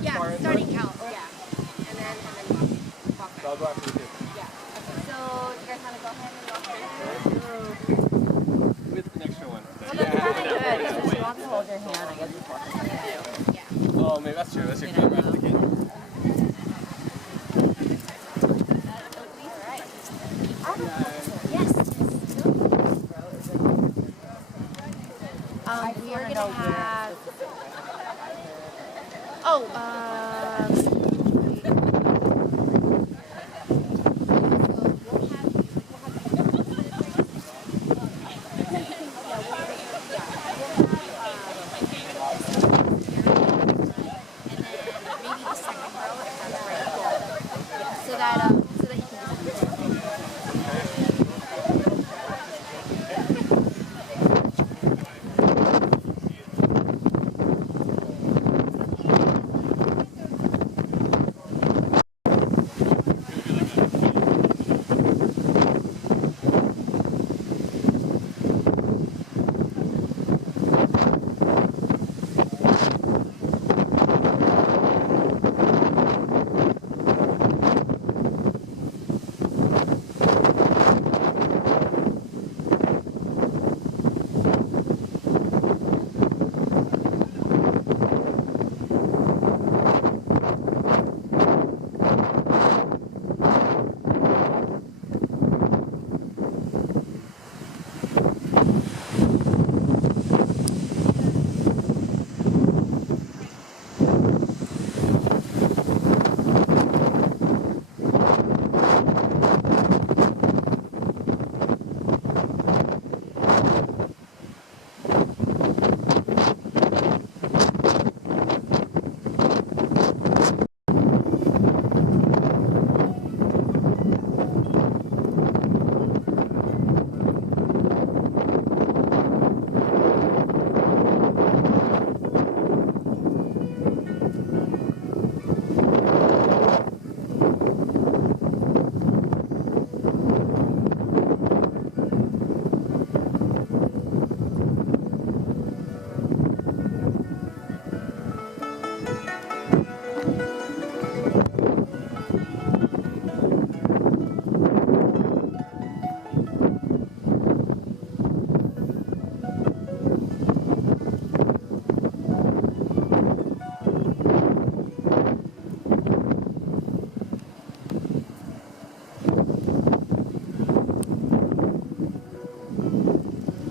Yeah, starting out. Yeah. And then walk. So I'll go after you. Yeah. Okay. So you guys want to go ahead and walk With an extra one. Well, that's probably good. If she wants to hold your hand, I guess it's walking. Yeah. Oh, maybe that's true. That's your good rest of the kid. We're gonna have. Oh,